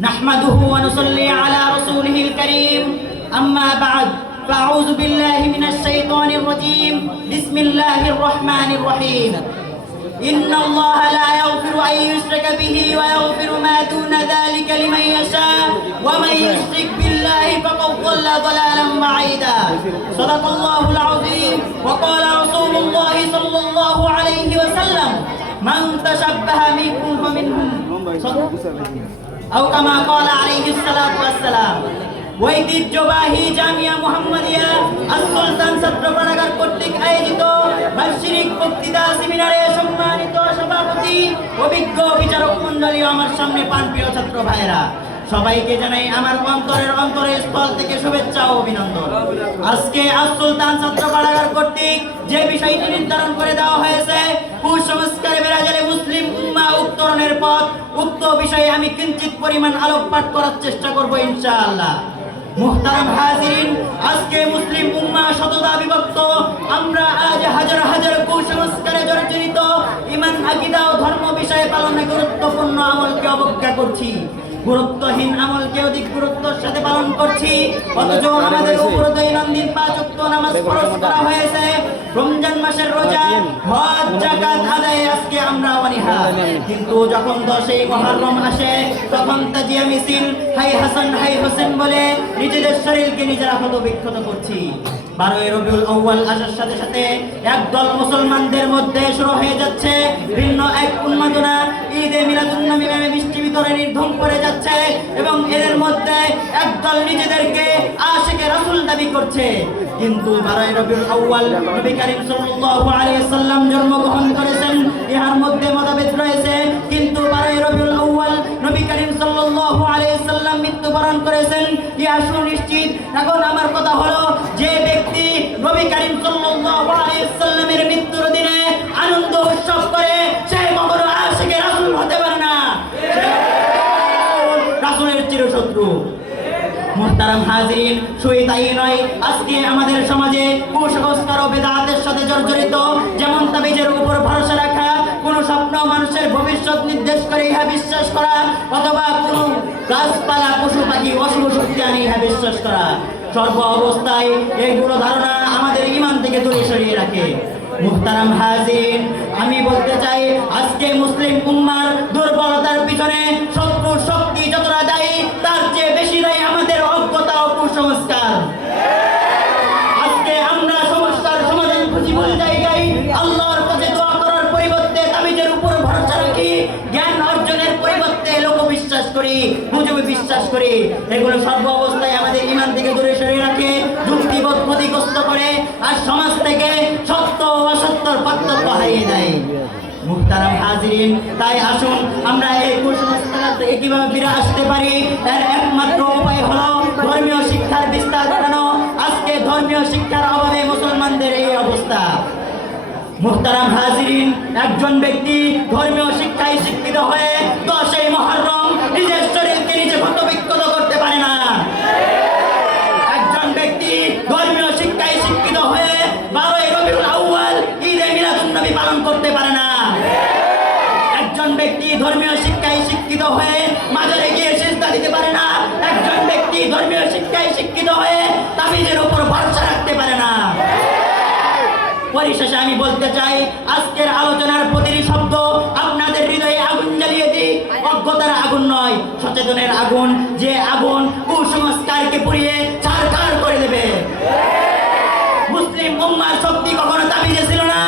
نحمده ونصلي على رسوله الكريم أما بعد فأعوذ بالله من الشيطان الرجيم بسم الله الرحمن الرحيم إن الله لا يغفر أن يشرك به ويغفر ما دون ذلك لمن يشاء ومن يشرك بالله فقد ضل ضلالا بعيدا صدق الله العظيم وقال رسول الله صلى الله عليه وسلم من تشبه منكم فمنهم أو كما قال عليه الصلاة والسلام ঐতিহ্যবাহী জামিয়া মুহাম্মাদিয়া আস-সুলতান ছাত্র পাঠাগার কর্তৃক আয়োজিত বার্ষিক বক্তৃতা সেমিনারে সম্মানিত সভাপতি অভিজ্ঞ বিচারক মণ্ডলী আমার সামনে প্রাণপ্রিয় ছাত্র ভাইরা সবাইকে জানাই আমার অন্তরের স্থল থেকে শুভেচ্ছা ও অভিনন্দন। আজকে আস-সুলতান ছাত্র পাঠাগার কর্তৃক যে বিষয়টি নির্ধারণ করে দেওয়া হয়েছে কুসংস্কারে বেড়াজালে মুসলিম উম্মাহ উত্তরণের পথ, উক্ত বিষয়ে আমি কিঞ্চিত পরিমাণ আলোকপাত করার চেষ্টা করব ইনশাআল্লাহ। মুহতারাম হাজিরিন, আজকে মুসলিম উম্মাহ শতদা বিভক্ত। আমরা আজ হাজার হাজার কুসংস্কারে জর্জরিত ঈমান, আকীদা ও ধর্ম বিষয়ে পালনে গুরুত্বপূর্ণ আমলকে অবজ্ঞা করছি, গুরুত্বহীন আমলকে অধিক গুরুত্বের সাথে পালন করছি। অথচ আমাদের উপর দৈনন্দিন 5 ওয়াক্ত নামাজ ফরজ করা হয়েছে, রমজান মাসের রোজা, হজ, যাকাত আদায়ে আজকে আমরা অনীহা। কিন্তু যখন 10ই মুহররম আসে তখন তাজিয়া মিছিল, হাই হাসান হাই হোসেন বলে নিজেদের শরীরকে নিজেরা ক্ষত করছি। 12ই রবিউল আউয়াল আসার সাথে সাথে একদল মুসলমানদের মধ্যে শুরু হয়ে যাচ্ছে ভিন্ন এক উন্মাদনা। ঈদে মিলাদুন নবী নামে মিষ্টি বিতরণের ধুম পড়ে যাচ্ছে এবং এর মধ্যে একদল নিজেদেরকে আশিকে রাসূল দাবি করছে। কিন্তু 12ই রবিউল আউয়াল নবী করিম সাল্লাল্লাহু আলাইহি ওয়াসাল্লাম জন্মগ্রহণ করেছেন, ইহার মধ্যে মতভেদ রয়েছে। কিন্তু 12ই রবিউল আউয়াল নবী করিম সাল্লাল্লাহু আলাইহি ওয়াসাল্লাম মৃত্যুবরণ করেছেন, ইহা সুনিশ্চিত। এখন আমার কথা হলো, যে ব্যক্তি নবী করিম সাল্লাল্লাহু আলাইহি ওয়াসাল্লামের মৃত্যুর দিনে আনন্দ উৎসব করে সে কখনো আশিকে রাসূল হতে পারে না, রাসূলের চিরশত্রু। মুহতারাম হাজিরিন, শুধু তাই নয়, আজকে আমাদের সমাজে কুসংস্কার ও বিদআতের সাথে জর্জরিত। যেমন তাবিজের উপর ভরসা রাখা, কোন স্বপ্ন মানুষের ভবিষ্যৎ নির্দেশ করে ইহা বিশ্বাস করা, অথবা কোন গাছপালা পশু পাখি অশুভ শক্তি আনে ইহা বিশ্বাস করা। সর্ব অবস্থায় এইগুলো ধারণা আমাদের ঈমান থেকে দূরে সরিয়ে রাখে। মুহতারাম হাজিরিন, আমি বলতে চাই, আজকে মুসলিম উম্মার দুর্বলতার পিছনে শত্রুর শক্তি যতটা দায়ী, তার চেয়ে বেশি দায়ী আমাদের অজ্ঞতা ও কুসংস্কার। আজকে আমরা সমস্যার সমাধান খুঁজি ভুল জায়গায় আল্লাহর কাছে দোয়া করার পরিবর্তে তাবিজের উপর ভরসা রাখি, জ্ঞান অর্জনের পরিবর্তে লোক বিশ্বাস করি, গুজবে বিশ্বাস করি। এগুলো সর্ব অবস্থায় আমাদের ঈমান থেকে দূরে সরিয়ে রাখে, যুক্তিবোধ ক্ষতিগ্রস্ত করে, আর সমাজ থেকে সত্য ও অসত্যর পার্থক্য হারিয়ে দেয়। মুহতারাম হাজিরিন, তাই আসুন আমরা এই কুসংস্কার থেকে কিভাবে ফিরে আসতে পারি, এর একমাত্র উপায় হলো ধর্মীয় শিক্ষার বিস্তার ঘটানো। আজকে ধর্মীয় শিক্ষার অভাবে মুসলমানদের এই অবস্থা। মুহতারাম হাজিরিন, একজন ব্যক্তি ধর্মীয় শিক্ষায় শিক্ষিত হয়ে 10ই মুহররম নিজের শরীরকে নিজে ক্ষতবিক্ষত করতে পারে না। একজন ব্যক্তি ধর্মীয় শিক্ষায় শিক্ষিত হয়ে 12ই রবিউল আউয়াল ঈদে মিলাদুন নবী পালন করতে পারে না। একজন ব্যক্তি ধর্মীয় শিক্ষায় শিক্ষিত হয়ে মাজারে গিয়ে সিজদা দিতে পারে না। একজন ব্যক্তি ধর্মীয় শিক্ষায় শিক্ষিত হয়ে তাবিজের উপর ভরসা রাখতে পারে না। পরিশেষে আমি বলতে চাই, আজকের আলোচনার প্রতিটি শব্দ আপনাদের হৃদয়ে আগুন জ্বালিয়ে দিক। অজ্ঞতার আগুন নয়, সচেতনের আগুন, যে আগুন কুসংস্কারকে পুড়িয়ে ছারখার করে দেবে। মুসলিম উম্মার শক্তি কখনো তাবিজে ছিল না,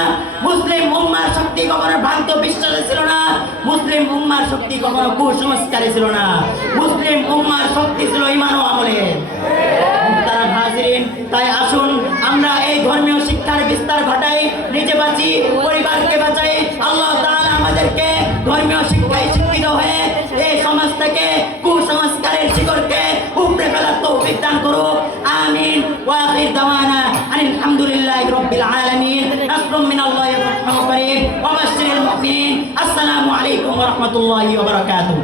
মুসলিম উম্মার শক্তি কখনো ভ্রান্ত বিশ্বাসে ছিল না, মুসলিম উম্মার শক্তি কখনো কুসংস্কারে ছিল না। মুসলিম উম্মার শক্তি ছিল ঈমান ও আমলে। মুহতারাম হাজিরিন, তাই আসুন আমরা এই ধর্মীয় শিক্ষার বিস্তার ঘটাই, নিজে বাঁচি, পরিবারকে বাঁচাই। আল্লাহ তাআলা আমাদেরকে ধর্মীয় শিক্ষায় শিক্ষিত হয়ে এই সমাজ থেকে কুসংস্কারের শিকড়কে উপড়ে ফেলার তৌফিক দান করুক। আমিন। ওয়া আখির দাওয়ানা আলহামদুলিল্লাহি রাব্বিল আলামিন। নাসরুম মিনাল্লাহি ওয়া ফাতহুন করিম ওয়া বাশশিরিল মুমিনিন। আসসালামু আলাইকুম ওয়া রাহমাতুল্লাহি ওয়া বারাকাতুহু।